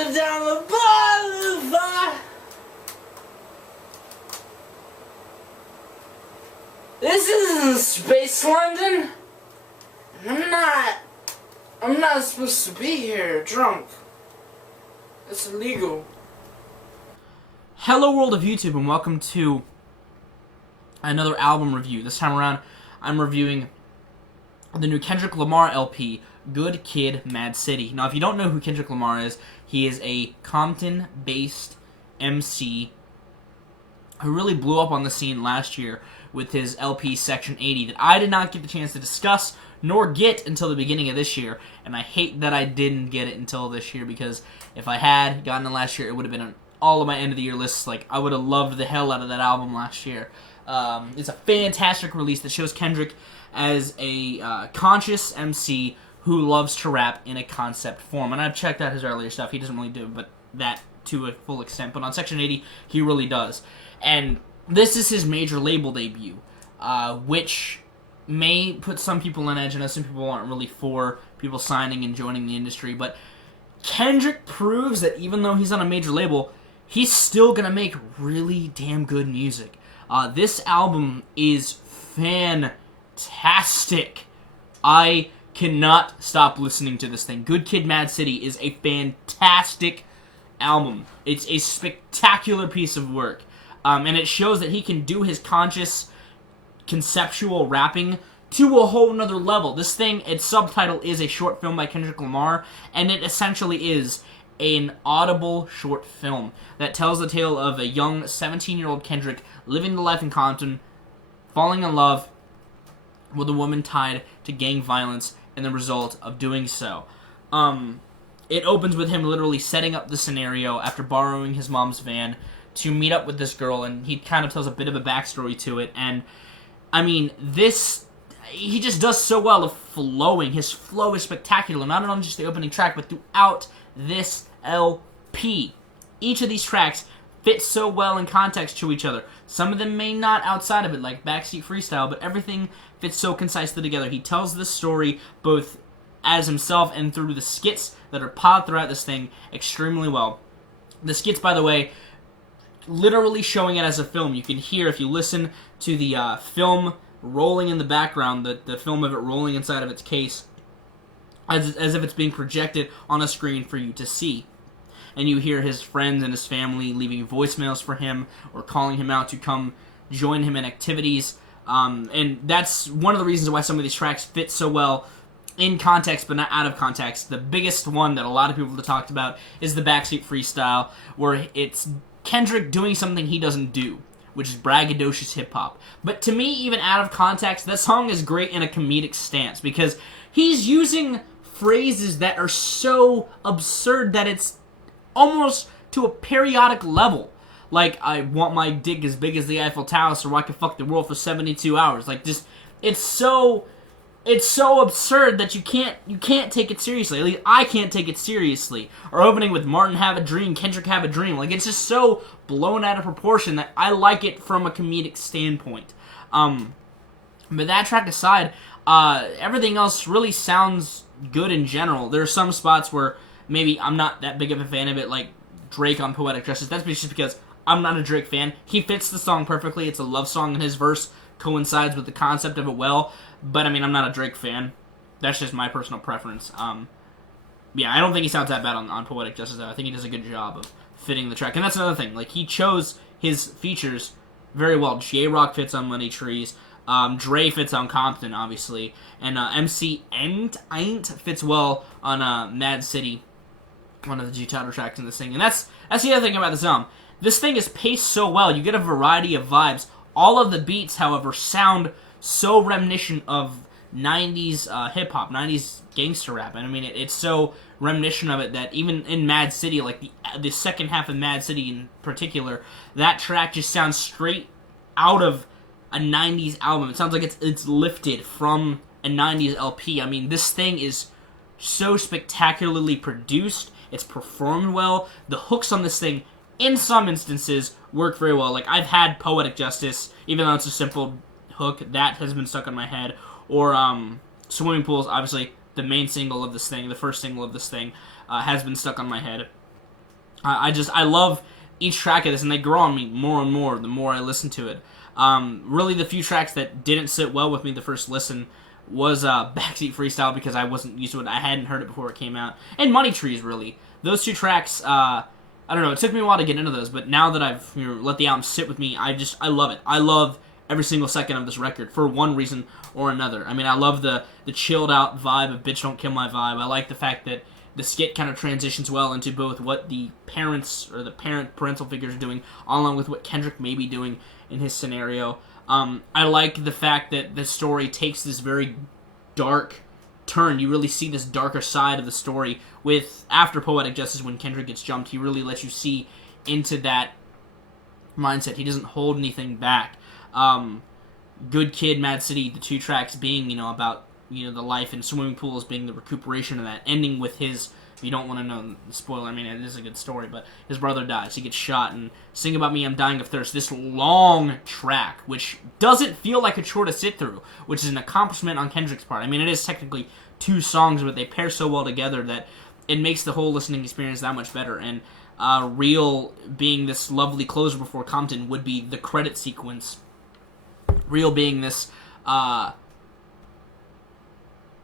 driving down the boulevard. This isn't Space London. I'm not supposed to be here drunk. It's illegal. Hello world of YouTube and welcome to another album review. This time around I'm reviewing the new Kendrick Lamar LP, Good Kid, M.A.A.d City. Now if you don't know who Kendrick Lamar is, he is a Compton based MC who really blew up on the scene last year with his LP Section 80 that I did not get the chance to discuss nor get until the beginning of this year, and I hate that I didn't get it until this year, because if I had gotten it last year, it would have been on all of my end of the year lists. Like, I would have loved the hell out of that album last year. It's a fantastic release that shows Kendrick as a conscious MC who loves to rap in a concept form, and I've checked out his earlier stuff. He doesn't really do but that to a full extent, but on Section 80 he really does. And this is his major label debut, which may put some people on edge. I know some people aren't really for people signing and joining the industry, but Kendrick proves that even though he's on a major label, he's still gonna make really damn good music. This album is fantastic. I cannot stop listening to this thing. Good Kid, M.A.A.d City is a fantastic album. It's a spectacular piece of work. And it shows that he can do his conscious, conceptual rapping to a whole nother level. This thing, its subtitle is a short film by Kendrick Lamar, and it essentially is an audible short film that tells the tale of a young 17-year-old Kendrick living the life in Compton, falling in love with a woman tied to gang violence, and the result of doing so. It opens with him literally setting up the scenario after borrowing his mom's van to meet up with this girl, and he kind of tells a bit of a backstory to it, and I mean, he just does so well of flowing. His flow is spectacular, not on just the opening track, but throughout this LP. Each of these tracks fit so well in context to each other. Some of them may not outside of it, like Backseat Freestyle, but everything fits so concisely together. He tells this story both as himself and through the skits that are piled throughout this thing extremely well. The skits, by the way, literally showing it as a film. You can hear, if you listen to the film rolling in the background, the film of it rolling inside of its case, as if it's being projected on a screen for you to see. And you hear his friends and his family leaving voicemails for him or calling him out to come join him in activities. And that's one of the reasons why some of these tracks fit so well in context but not out of context. The biggest one that a lot of people have talked about is the Backseat Freestyle, where it's Kendrick doing something he doesn't do, which is braggadocious hip-hop. But to me, even out of context, that song is great in a comedic stance, because he's using phrases that are so absurd that it's almost to a periodic level. Like, I want my dick as big as the Eiffel Tower so I can fuck the world for 72 hours. Like, just, it's so absurd that you can't take it seriously. At least I can't take it seriously. Or opening with Martin Have a Dream, Kendrick Have a Dream. Like, it's just so blown out of proportion that I like it from a comedic standpoint. But that track aside, everything else really sounds good in general. There are some spots where maybe I'm not that big of a fan of it, like Drake on Poetic Justice. That's just because I'm not a Drake fan. He fits the song perfectly. It's a love song, and his verse coincides with the concept of it well. But, I mean, I'm not a Drake fan. That's just my personal preference. Yeah, I don't think he sounds that bad on Poetic Justice, though. I think he does a good job of fitting the track. And that's another thing. Like, he chose his features very well. J-Rock fits on Money Trees. Dre fits on Compton, obviously. And M.A.A.d fits well on M.A.A.d City, one of the G title tracks in this thing. And that's the other thing about this album. This thing is paced so well. You get a variety of vibes. All of the beats, however, sound so reminiscent of 90s hip-hop, 90s gangster rap. And I mean, it's so reminiscent of it that even in M.A.A.d City, like the second half of M.A.A.d City in particular, that track just sounds straight out of a 90s album. It sounds like it's lifted from a 90s LP. I mean, this thing is so spectacularly produced. It's performed well. The hooks on this thing, in some instances, work very well. Like, I've had Poetic Justice, even though it's a simple hook, that has been stuck in my head. Or Swimming Pools, obviously the main single of this thing, the first single of this thing, has been stuck on my head. I love each track of this, and they grow on me more and more the more I listen to it. Really, the few tracks that didn't sit well with me the first listen was Backseat Freestyle, because I wasn't used to it. I hadn't heard it before it came out. And Money Trees, really. Those two tracks, I don't know, it took me a while to get into those, but now that I've let the album sit with me, I love it. I love every single second of this record for one reason or another. I mean, I love the chilled out vibe of Bitch Don't Kill My Vibe. I like the fact that the skit kind of transitions well into both what the parents or the parental figures are doing, along with what Kendrick may be doing in his scenario. I like the fact that the story takes this very dark turn. You really see this darker side of the story with after Poetic Justice, when Kendrick gets jumped. He really lets you see into that mindset. He doesn't hold anything back. Good Kid, M.A.A.d City, the two tracks being, about, the life in swimming pools, being the recuperation of that, ending with his, if you don't want to know the spoiler, I mean, it is a good story, but his brother dies, he gets shot, and Sing About Me, I'm Dying of Thirst, this long track, which doesn't feel like a chore to sit through, which is an accomplishment on Kendrick's part. I mean, it is technically two songs, but they pair so well together that it makes the whole listening experience that much better, and Real being this lovely closer before Compton would be the credit sequence. Real being this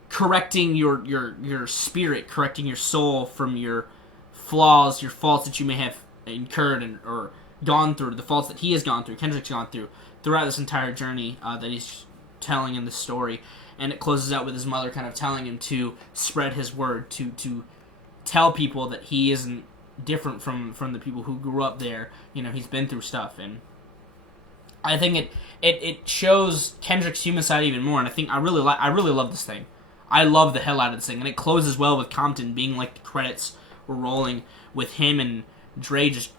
correcting your spirit, correcting your soul from your flaws, your faults that you may have incurred or gone through, the faults that he has gone through, Kendrick's gone through throughout this entire journey that he's telling in this story. And it closes out with his mother kind of telling him to spread his word, to tell people that he isn't different from the people who grew up there. He's been through stuff, and I think it shows Kendrick's human side even more. And I think I really love this thing. I love the hell out of this thing, and it closes well with Compton being like the credits were rolling with him and Dre just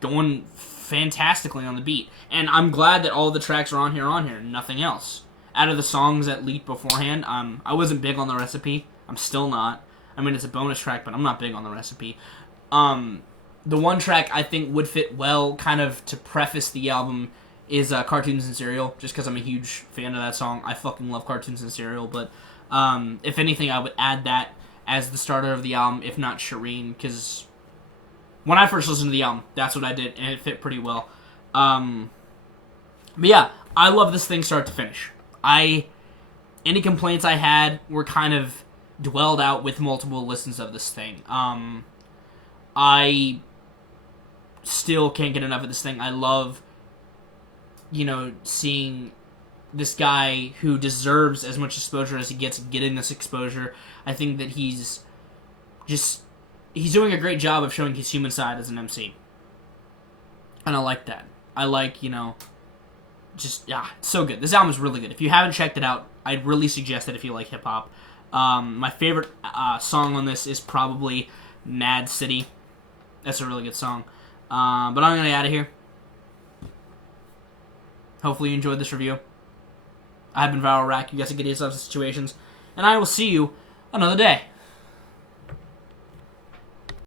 going fantastically on the beat. And I'm glad that all the tracks are on here, nothing else. Out of the songs that leaked beforehand, I wasn't big on the recipe. I'm still not. I mean, it's a bonus track, but I'm not big on the recipe. The one track I think would fit well kind of to preface the album is Cartoons and Cereal, just because I'm a huge fan of that song. I fucking love Cartoons and Cereal, but if anything, I would add that as the starter of the album, if not Shireen, because when I first listened to the album, that's what I did, and it fit pretty well. But yeah, I love this thing start to finish. Any complaints I had were kind of dwelled out with multiple listens of this thing. I still can't get enough of this thing. I love, seeing this guy who deserves as much exposure as he gets getting this exposure. I think that he's doing a great job of showing his human side as an MC. And I like that. I like, it's so good. This album is really good. If you haven't checked it out, I'd really suggest it if you like hip-hop. My favorite song on this is probably M.A.A.d City. That's a really good song. But I'm going to get out of here. Hopefully you enjoyed this review. I've been Viralrak. You guys can get yourselves in situations. And I will see you another day.